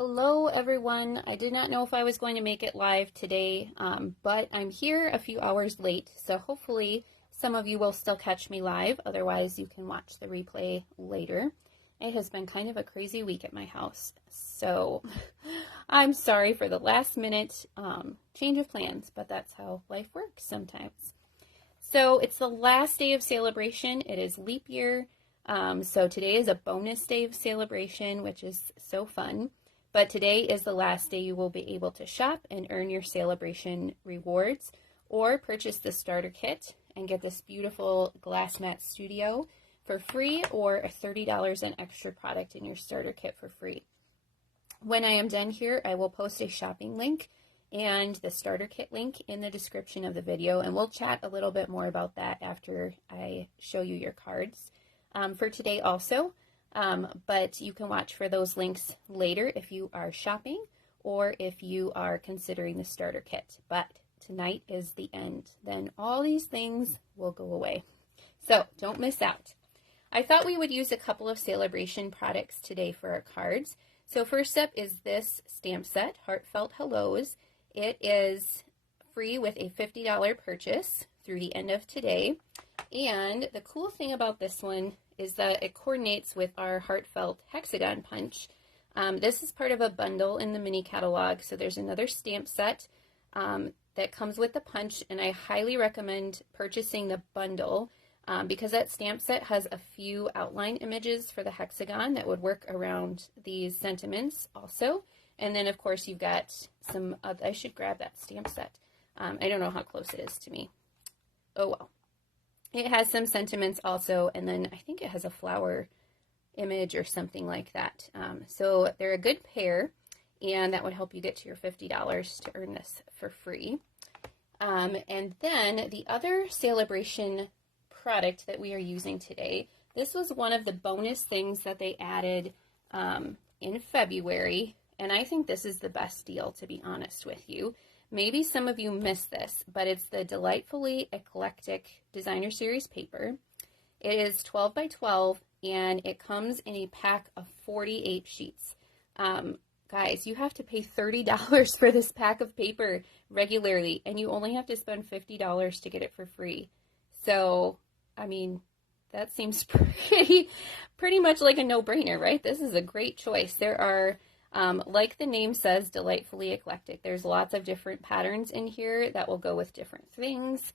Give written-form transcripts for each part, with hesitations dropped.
Hello everyone. I did not know if I was going to make it live today, but I'm here a few hours late, so hopefully some of you will still catch me live. Otherwise, you can watch the replay later. It has been kind of a crazy week at my house, so I'm sorry for the last minute change of plans, but that's how life works sometimes. So it's the last day of celebration. It is leap year, so today is a bonus day of celebration, which is so fun. But today is the last day you will be able to shop and earn your celebration rewards or purchase the starter kit and get this beautiful glass mat studio for free or a $30 an extra product in your starter kit for free. When I am done here, I will post a shopping link and the starter kit link in the description of the video, and we'll chat a little bit more about that after I show you your cards for today also. But you can watch for those links later if you are shopping or if you are considering the starter kit. But tonight is the end. Then all these things will go away. So don't miss out. I thought we would use a couple of celebration products today for our cards. So first up is this stamp set, Heartfelt Hellos. It is free with a $50 purchase through the end of today. And the cool thing about this one is that it coordinates with our Heartfelt Hexagon Punch. This is part of a bundle in the mini catalog, so there's another stamp set that comes with the punch, and I highly recommend purchasing the bundle because that stamp set has a few outline images for the hexagon that would work around these sentiments also. And then, of course, you've got some, I should grab that stamp set. I don't know how close it is to me. Oh, well. It has some sentiments also, and then I think it has a flower image or something like that. So they're a good pair, and that would help you get to your $50 to earn this for free. And then the other celebration product that we are using today, this was one of the bonus things that they added in February, and I think this is the best deal, to be honest with you. Maybe some of you missed this, but it's the Delightfully Eclectic Designer Series paper. It is 12 by 12, and it comes in a pack of 48 sheets. Guys, you have to pay $30 for this pack of paper regularly, and you only have to spend $50 to get it for free. So, I mean, that seems pretty much like a no-brainer, right? This is a great choice. There are like the name says, delightfully eclectic. There's lots of different patterns in here that will go with different things.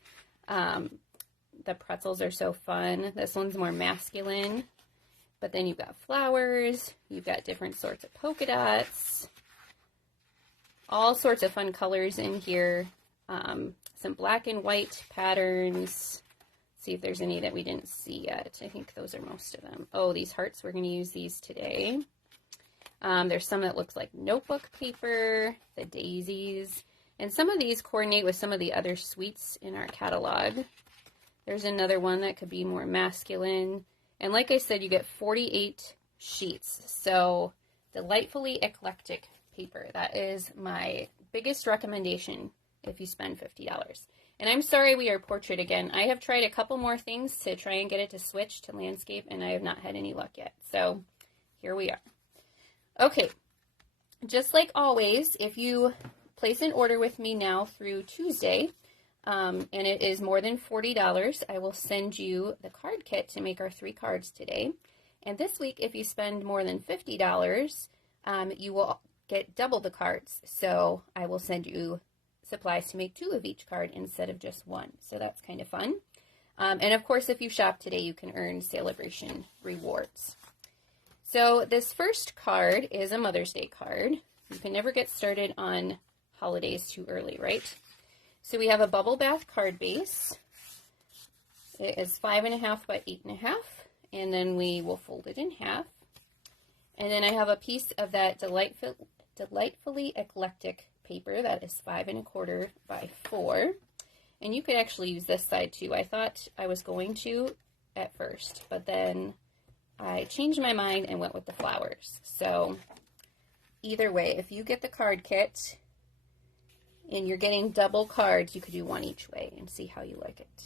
The pretzels are so fun. This one's more masculine. But then you've got flowers. You've got different sorts of polka dots. All sorts of fun colors in here. Some black and white patterns. See if there's any that we didn't see yet. I think those are most of them. Oh, these hearts, we're going to use these today. There's some that looks like notebook paper, the daisies, and some of these coordinate with some of the other sweets in our catalog. There's another one that could be more masculine. And like I said, you get 48 sheets. So Delightfully Eclectic paper. That is my biggest recommendation if you spend $50. And I'm sorry we are portrait again. I have tried a couple more things to try and get it to switch to landscape, and I have not had any luck yet. So here we are. Okay, just like always, if you place an order with me now through Tuesday, and it is more than $40, I will send you the card kit to make our 3 cards today. And this week, if you spend more than $50, you will get double the cards. So I will send you supplies to make 2 of each card instead of just 1. So that's kind of fun. And of course, if you shop today, you can earn celebration rewards. So this first card is a Mother's Day card. You can never get started on holidays too early, right? So we have a bubble bath card base. It is 5.5 by 8.5, and then we will fold it in half. And then I have a piece of that Delightfully Eclectic paper that is 5.25 by 4. And you could actually use this side too. I thought I was going to at first, but then I changed my mind and went with the flowers. So either way, if you get the card kit and you're getting double cards, you could do 1 each way and see how you like it.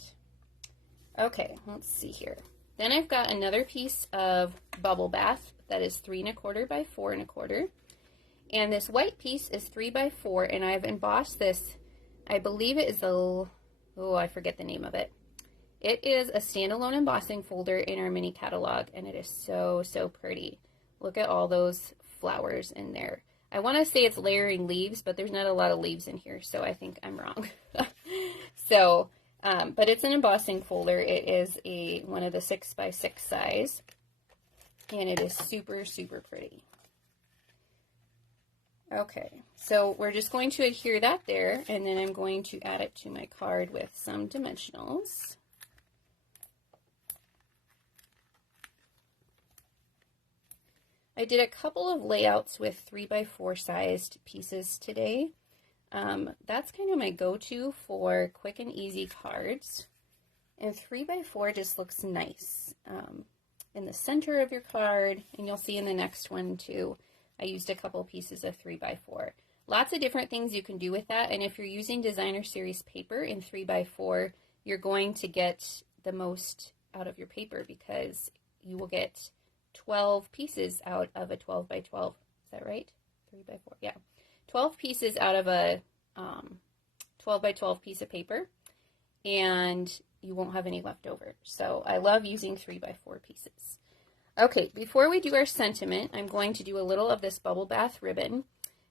Okay, let's see here. Then I've got another piece of bubble bath that is 3.25 by 4.25. And this white piece is 3x4, and I've embossed this, I believe it is oh, I forget the name of it. It is a standalone embossing folder in our mini catalog, and it is so, so pretty. Look at all those flowers in there. I want to say it's layering leaves, but there's not a lot of leaves in here, so I think I'm wrong. So, but it's an embossing folder. It is one of the 6x6 size, and it is super, super pretty. Okay, so we're just going to adhere that there, and then I'm going to add it to my card with some dimensionals. I did a couple of layouts with 3x4 sized pieces today. That's kind of my go-to for quick and easy cards. And 3x4 just looks nice in the center of your card, and you'll see in the next one too. I used a couple pieces of 3x4. Lots of different things you can do with that, and if you're using designer series paper in 3x4, you're going to get the most out of your paper because you will get 12 pieces out of a 12x12. Is that right? 3x4, yeah. 12 pieces out of a 12x12 piece of paper, and you won't have any left over. So I love using 3x4 pieces. Okay, before we do our sentiment, I'm going to do a little of this Bubble Bath ribbon.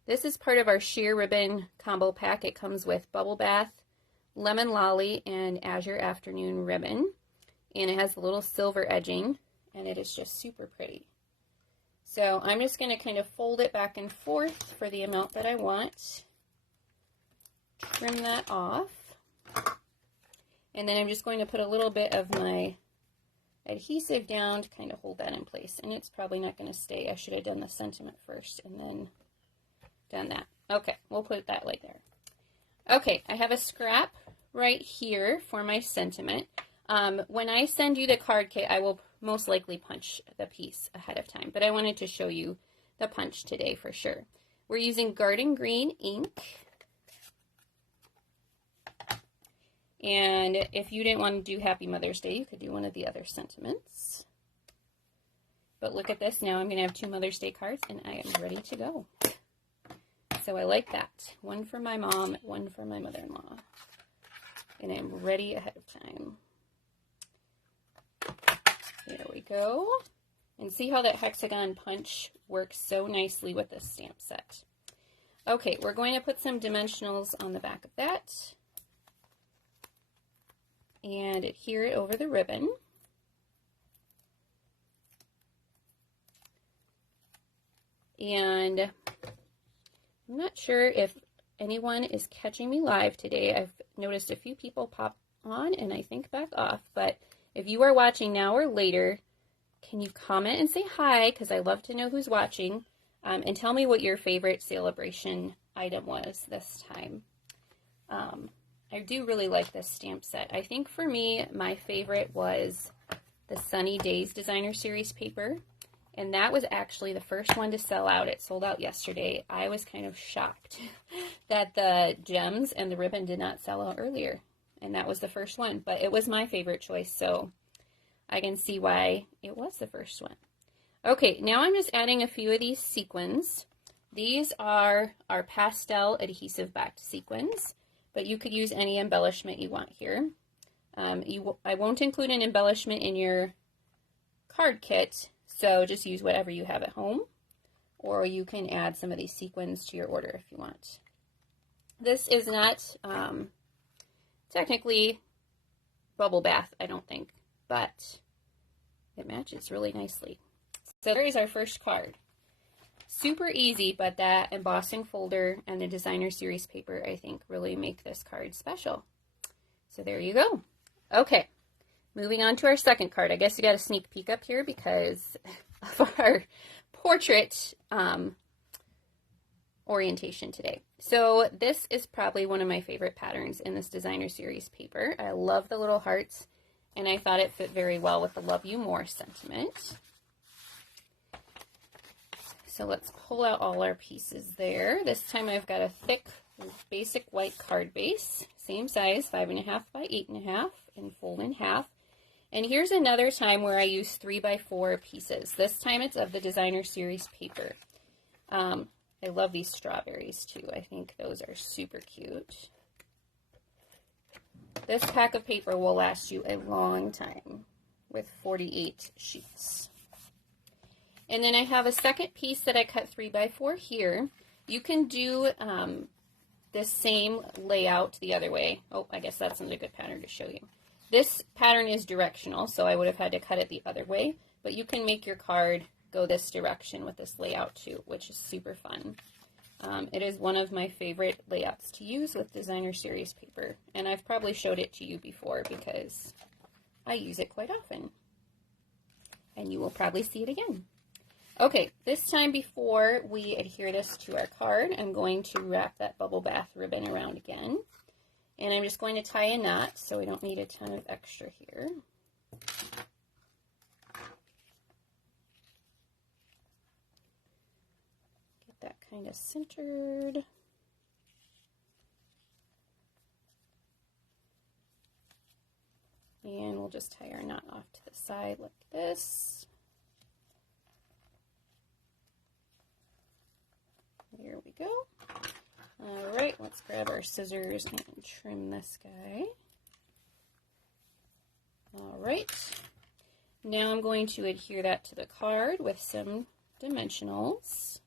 This is part of our sheer ribbon combo pack. It comes with Bubble Bath, Lemon Lolly, and Azure Afternoon ribbon. And it has a little silver edging, and it is just super pretty. So I'm just going to kind of fold it back and forth for the amount that I want. Trim that off. And then I'm just going to put a little bit of my adhesive down to kind of hold that in place. And it's probably not going to stay. I should have done the sentiment first and then done that. Okay, we'll put that right there. Okay, I have a scrap right here for my sentiment. When I send you the card kit, I will most likely punch the piece ahead of time, but I wanted to show you the punch today for sure. We're using Garden Green ink. And if you didn't want to do Happy Mother's Day, you could do one of the other sentiments. But look at this. Now I'm going to have 2 Mother's Day cards, and I am ready to go. So I like that. One for my mom, one for my mother-in-law. And I'm ready ahead of time. There we go. And see how that hexagon punch works so nicely with this stamp set. Okay, we're going to put some dimensionals on the back of that. And adhere it over the ribbon. And I'm not sure if anyone is catching me live today. I've noticed a few people pop on and I think back off, but if you are watching now or later, can you comment and say hi, because I love to know who's watching, and tell me what your favorite celebration item was this time. I do really like this stamp set. I think for me, my favorite was the Sunny Days Designer Series paper, and that was actually the first one to sell out. It sold out yesterday. I was kind of shocked that the gems and the ribbon did not sell out earlier, and that was the first one, but it was my favorite choice, so I can see why it was the first one. Okay, now I'm just adding a few of these sequins. These are our pastel adhesive backed sequins, but you could use any embellishment you want here. I won't include an embellishment in your card kit, so just use whatever you have at home, or you can add some of these sequins to your order if you want. This is not technically bubble bath, I don't think, but it matches really nicely. So there is our first card. Super easy, but that embossing folder and the designer series paper, I think, really make this card special. So there you go. Okay, moving on to our second card. I guess you got a sneak peek up here because of our portrait orientation today. So this is probably one of my favorite patterns in this designer series paper. I love the little hearts, and I thought it fit very well with the Love You More sentiment. So let's pull out all our pieces there. This time I've got a thick, basic white card base, same size, 5.5 by 8.5, and fold in half. And here's another time where I use 3x4 pieces. This time it's of the designer series paper. I love these strawberries too. I think those are super cute. This pack of paper will last you a long time with 48 sheets. And then I have a second piece that I cut 3x4 here. You can do this same layout the other way. Oh, I guess that's not a good pattern to show you. This pattern is directional, so I would have had to cut it the other way, but you can make your card go this direction with this layout too, which is super fun. It is one of my favorite layouts to use with designer series paper, and I've probably showed it to you before because I use it quite often, and you will probably see it again. Okay, this time before we adhere this to our card, I'm going to wrap that bubble bath ribbon around again, and I'm just going to tie a knot so we don't need a ton of extra here. That kind of centered. And we'll just tie our knot off to the side like this. There we go. All right, let's grab our scissors and trim this guy. All right. Now I'm going to adhere that to the card with some dimensionals.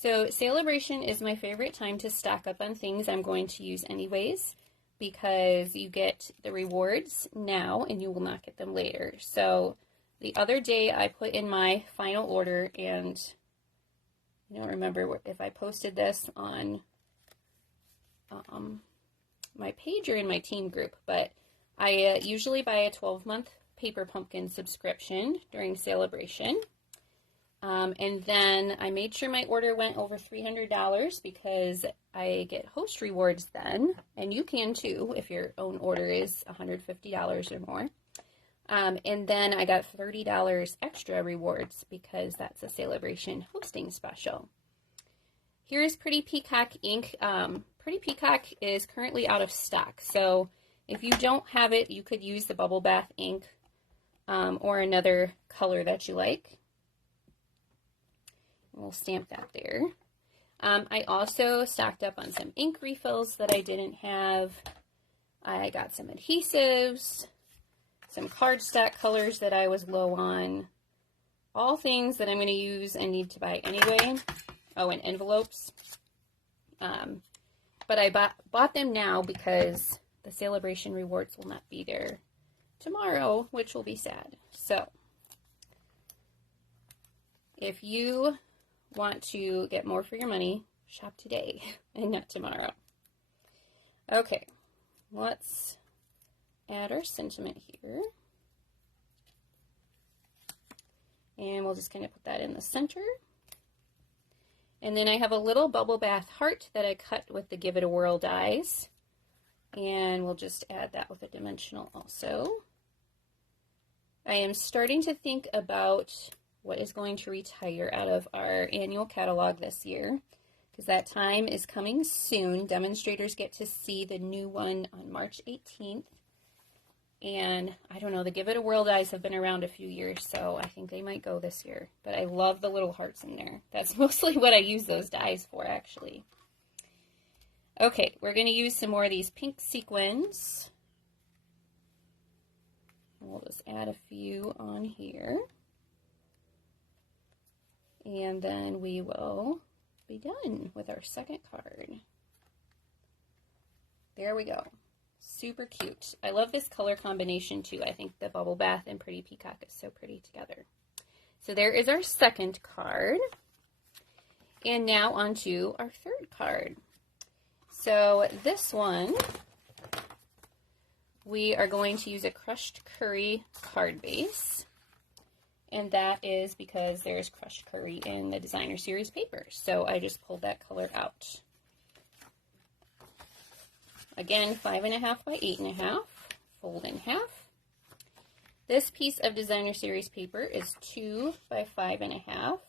So Celebration is my favorite time to stock up on things I'm going to use anyways, because you get the rewards now and you will not get them later. So the other day I put in my final order, and I don't remember if I posted this on my page or in my team group, but I usually buy a 12-month Paper Pumpkin subscription during Celebration. And then I made sure my order went over $300 because I get host rewards then, and you can too if your own order is $150 or more. And then I got $30 extra rewards because that's a Celebration hosting special. Here's Pretty Peacock ink. Pretty Peacock is currently out of stock, so if you don't have it, you could use the Bubble Bath ink or another color that you like. We'll stamp that there. I also stocked up on some ink refills that I didn't have. I got some adhesives, some cardstock colors that I was low on. All things that I'm going to use and need to buy anyway. Oh, and envelopes. But I bought them now because the Celebration rewards will not be there tomorrow, which will be sad. So, if you want to get more for your money, shop today and not tomorrow. Okay, let's add our sentiment here. And we'll just kind of put that in the center. And then I have a little bubble bath heart that I cut with the Give It a Whirl dies. And we'll just add that with a dimensional also. I am starting to think about what is going to retire out of our annual catalog this year, because that time is coming soon. Demonstrators get to see the new one on March 18th. And I don't know, the Give It a Whirl dies have been around a few years, so I think they might go this year. But I love the little hearts in there. That's mostly what I use those dies for, actually. Okay, we're going to use some more of these pink sequins. We'll just add a few on here. And then we will be done with our second card. There we go. Super cute. I love this color combination too. I think the Bubble Bath and Pretty Peacock is so pretty together. So there is our second card. And now on to our third card. So this one, we are going to use a crushed curry card base. And that is because there's crushed curry in the designer series paper. So I just pulled that color out. Again, 5.5 by 8.5, fold in half. This piece of designer series paper is 2 by 5.5.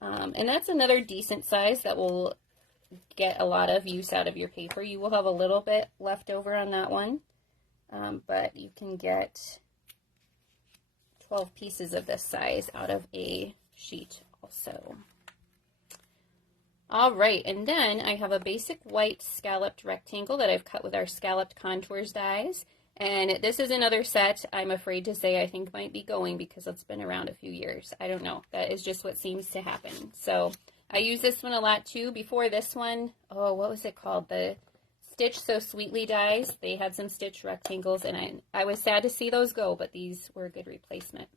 And that's another decent size that will get a lot of use out of your paper. You will have a little bit left over on that one, but you can get 12 pieces of this size out of a sheet also. All right, and then I have a basic white scalloped rectangle that I've cut with our Scalloped Contours dies. And this is another set I'm afraid to say I think might be going because it's been around a few years. I don't know. That is just what seems to happen. So I use this one a lot too. Before this one, oh, what was it called? The Stitch So Sweetly dies. They had some stitch rectangles, and I was sad to see those go, but these were a good replacement.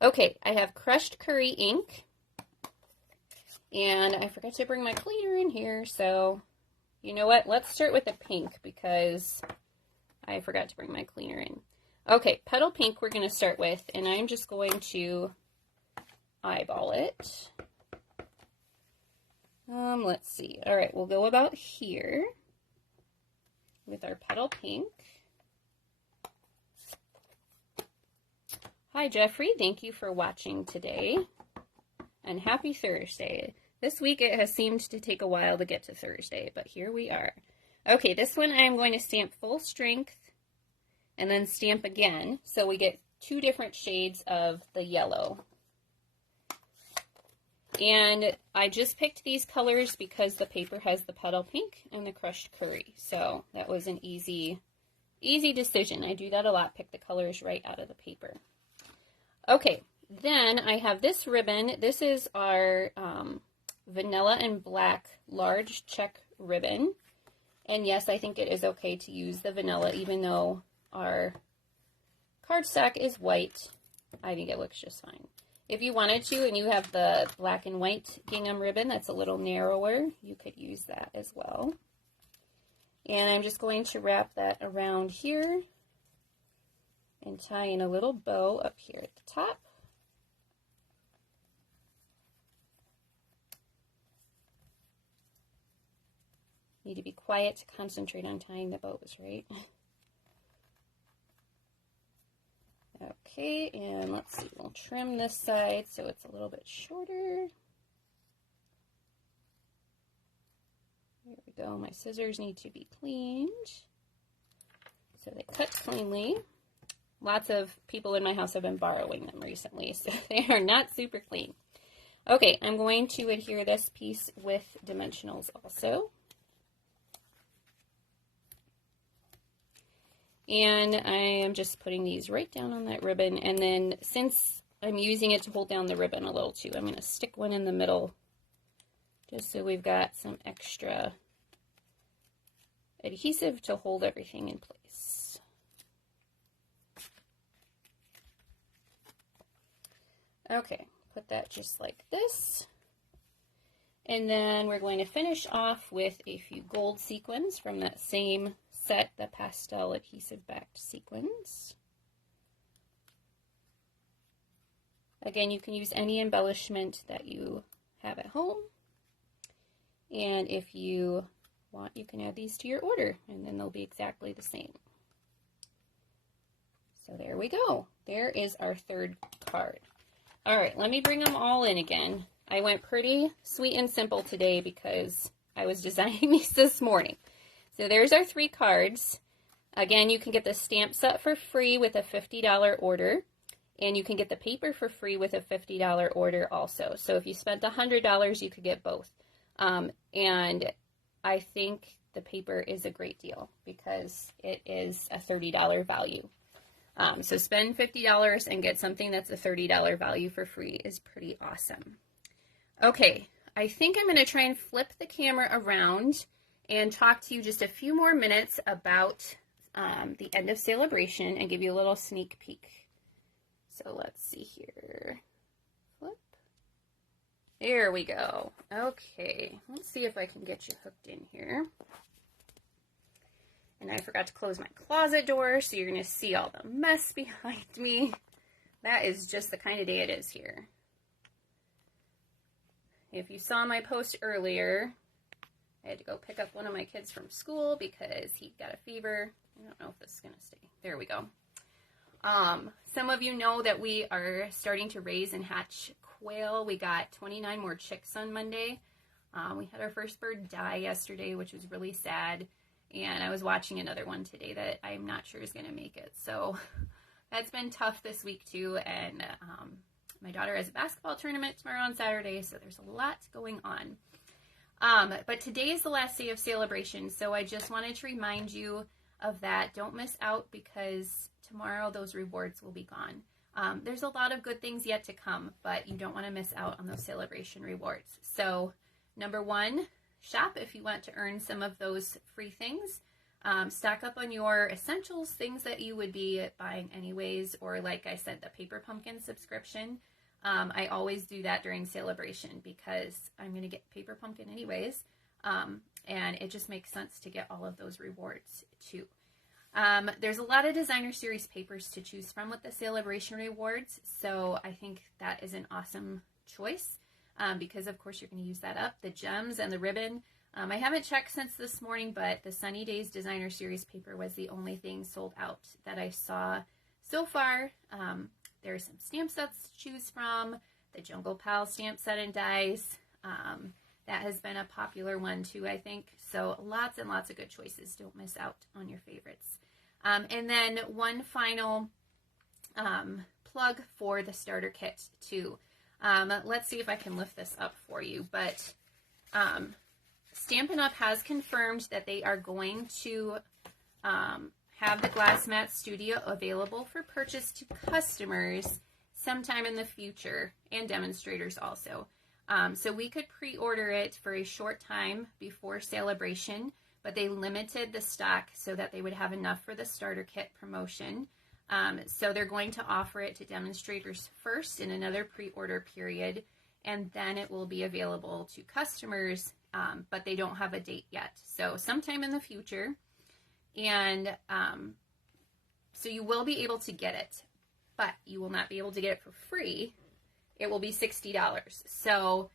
Okay, I have crushed curry ink. And I forgot to bring my cleaner in here, so you know what? Let's start with the pink because I forgot to bring my cleaner in. Okay, petal pink we're going to start with, and I'm just going to eyeball it. Let's see. All right, we'll go about here with our petal pink. Hi, Jeffrey. Thank you for watching today. And happy Thursday. This week it has seemed to take a while to get to Thursday, but here we are. Okay, this one I am going to stamp full strength and then stamp again, so we get two different shades of the yellow. And I just picked these colors because the paper has the petal pink and the crushed curry, so that was an easy decision. I do that a lot, pick the colors right out of the paper. Okay. Then I have this ribbon. This is our vanilla and black large check ribbon. And yes, I think it is okay to use the vanilla even though our cardstock is white. I think it looks just fine. If you wanted to and you have the black and white gingham ribbon that's a little narrower, you could use that as well. And I'm just going to wrap that around here and tie in a little bow up here at the top. Need to be quiet to concentrate on tying the bows, right? Okay, and let's see, we'll trim this side so it's a little bit shorter. There we go. My scissors need to be cleaned so they cut cleanly. Lots of people in my house have been borrowing them recently, so they are not super clean. Okay, I'm going to adhere this piece with dimensionals also. And I am just putting these right down on that ribbon. And then since I'm using it to hold down the ribbon a little too, I'm going to stick one in the middle just so we've got some extra adhesive to hold everything in place. Okay, put that just like this. And then we're going to finish off with a few gold sequins from that same set, the pastel adhesive backed sequins. Again, you can use any embellishment that you have at home. And if you want, you can add these to your order and then they'll be exactly the same. So there we go. There is our third card. All right, let me bring them all in again. I went pretty sweet and simple today because I was designing these this morning. So there's our 3 cards. Again, you can get the stamp set for free with a $50 order, and you can get the paper for free with a $50 order also. So if you spent $100, you could get both. And I think the paper is a great deal because it is a $30 value. So spend $50 and get something that's a $30 value for free is pretty awesome. Okay, I think I'm going to try and flip the camera around and talk to you just a few more minutes about the end of celebration and give you a little sneak peek. So let's see here. Flip. There we go. Okay, let's see if I can get you hooked in here. And I forgot to close my closet door, so you're going to see all the mess behind me. That is just the kind of day it is here. If you saw my post earlier, I had to go pick up one of my kids from school because he got a fever. I don't know if this is going to stay. There we go. Some of you know that we are starting to raise and hatch quail. We got 29 more chicks on Monday. We had our first bird die yesterday, which was really sad. And I was watching another one today that I'm not sure is going to make it. So that's been tough this week too, and my daughter has a basketball tournament tomorrow on Saturday, so there's a lot going on. But today is the last day of celebration, so I just wanted to remind you of that. Don't miss out, because tomorrow those rewards will be gone. There's a lot of good things yet to come, but you don't want to miss out on those celebration rewards. So number one, shop if you want to earn some of those free things. Stock up on your essentials, things that you would be buying anyways, or like I said, the Paper Pumpkin subscription. I always do that during celebration because I'm going to get Paper Pumpkin anyways, and it just makes sense to get all of those rewards too. There's a lot of designer series papers to choose from with the celebration rewards, so I think that is an awesome choice because of course you're going to use that up. The gems and the ribbon. I haven't checked since this morning, but the Sunny Days Designer Series paper was the only thing sold out that I saw so far. There's some stamp sets to choose from. The Jungle Pal stamp set and dies. That has been a popular one too, I think. So lots and lots of good choices. Don't miss out on your favorites. And then one final plug for the starter kit too. Let's see if I can lift this up for you. But Stampin' Up! Has confirmed that they are going to have the Glass Mat Studio available for purchase to customers sometime in the future, and demonstrators also. So we could pre-order it for a short time before celebration, but they limited the stock so that they would have enough for the starter kit promotion. So they're going to offer it to demonstrators first in another pre-order period, and then it will be available to customers, but they don't have a date yet. So sometime in the future. And so you will be able to get it, but you will not be able to get it for free. It will be $60. So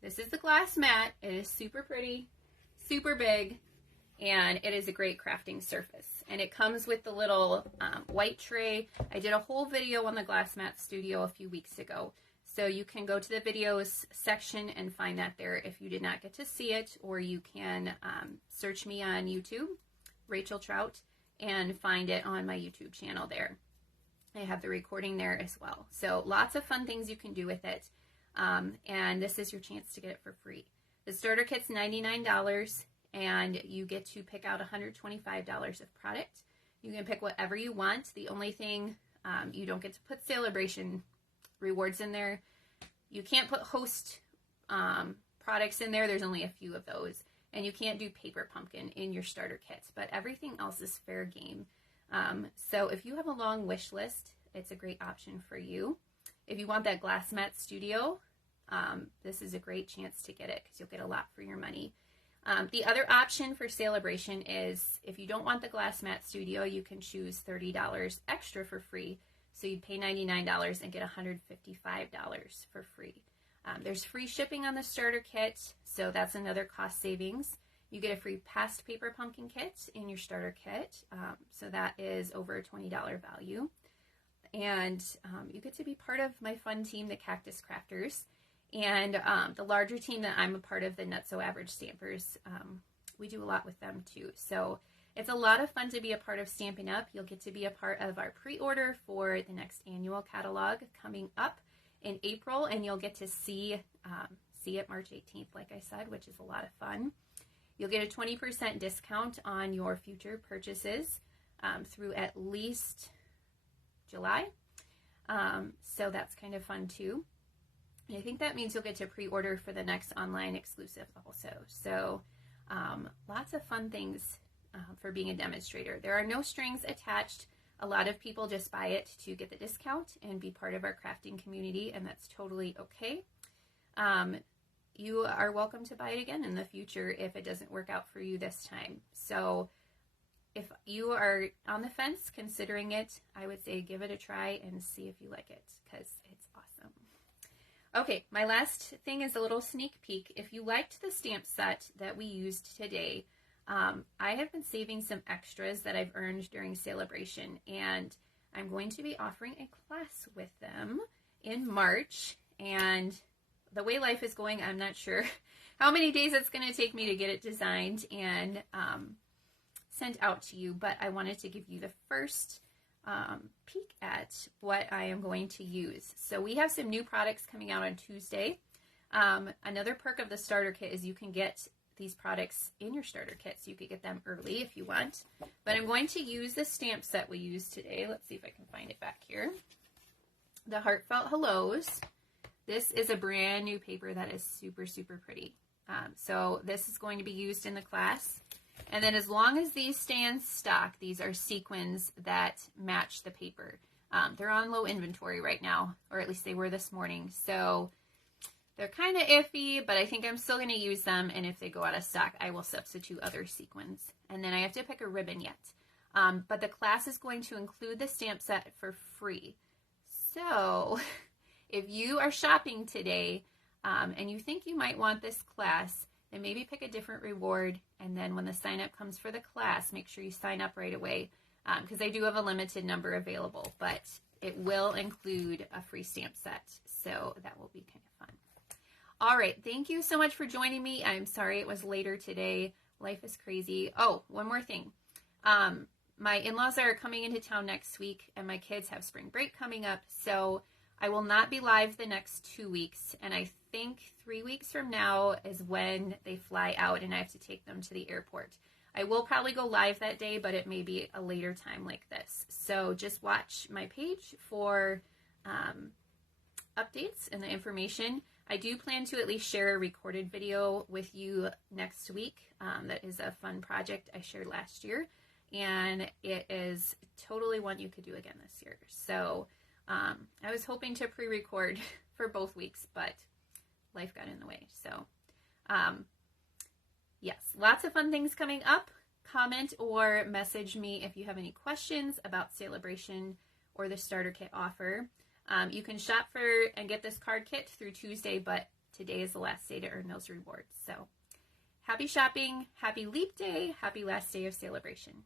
this is the glass mat. It is super pretty, super big, and it is a great crafting surface. And it comes with the little white tray. I did a whole video on the Glass Mat Studio a few weeks ago. So you can go to the videos section and find that there if you did not get to see it, or you can search me on YouTube, Rachel Trout, and find it on my YouTube channel there. I have the recording there as well. So lots of fun things you can do with it. And this is your chance to get it for free. The starter kit's $99, and you get to pick out $125 of product. You can pick whatever you want. The only thing, you don't get to put celebration rewards in there. You can't put host products in there. There's only a few of those. And you can't do Paper Pumpkin in your starter kits, but everything else is fair game. So if you have a long wish list, it's a great option for you. If you want that Glass Mat Studio, this is a great chance to get it because you'll get a lot for your money. The other option for celebration is if you don't want the Glass Mat Studio, you can choose $30 extra for free. So you'd pay $99 and get $155 for free. There's free shipping on the starter kit, so that's another cost savings. You get a free past Paper Pumpkin kit in your starter kit, so that is over a $20 value. And you get to be part of my fun team, the Cactus Crafters, and the larger team that I'm a part of, the Not So Average Stampers. We do a lot with them too. So it's a lot of fun to be a part of Stampin' Up! You'll get to be a part of our pre-order for the next annual catalog coming up in April, and you'll get to see it March 18th, like I said, which is a lot of fun. You'll get a 20% discount on your future purchases through at least July. So that's kind of fun too. And I think that means you'll get to pre-order for the next online exclusive also. So lots of fun things for being a demonstrator. There are no strings attached. A lot of people just buy it to get the discount and be part of our crafting community, and that's totally okay. You are welcome to buy it again in the future if it doesn't work out for you this time. So if you are on the fence considering it, I would say give it a try and see if you like it, because it's awesome. Okay, my last thing is a little sneak peek. If you liked the stamp set that we used today, I have been saving some extras that I've earned during celebration, and I'm going to be offering a class with them in March. And the way life is going, I'm not sure how many days it's going to take me to get it designed and sent out to you, but I wanted to give you the first peek at what I am going to use. So we have some new products coming out on Tuesday. Another perk of the starter kit is you can get these products in your starter kit, so you could get them early if you want. But I'm going to use the stamp set we used today. Let's see if I can find it back here. The Heartfelt Hellos. This is a brand new paper that is super, super pretty. So this is going to be used in the class. And then as long as these stay in stock, these are sequins that match the paper. They're on low inventory right now, or at least they were this morning. So they're kind of iffy, but I think I'm still going to use them. And if they go out of stock, I will substitute other sequins. And then I have to pick a ribbon yet. But the class is going to include the stamp set for free. So if you are shopping today and you think you might want this class, then maybe pick a different reward. And then when the sign up comes for the class, make sure you sign up right away, because I do have a limited number available, but it will include a free stamp set. So that will be kind of fun. All right. Thank you so much for joining me. I'm sorry it was later today. Life is crazy. Oh, one more thing. My in-laws are coming into town next week, and my kids have spring break coming up. So I will not be live the next 2 weeks, and I think 3 weeks from now is when they fly out and I have to take them to the airport. I will probably go live that day, but it may be a later time like this. So just watch my page for updates and the information. I do plan to at least share a recorded video with you next week. That is a fun project I shared last year, and it is totally one you could do again this year. So I was hoping to pre-record for both weeks, but life got in the way. So yes, lots of fun things coming up. Comment or message me if you have any questions about Celebration or the starter kit offer. You can shop for and get this card kit through Tuesday, but today is the last day to earn those rewards. So happy shopping, happy leap day, happy last day of Celebration.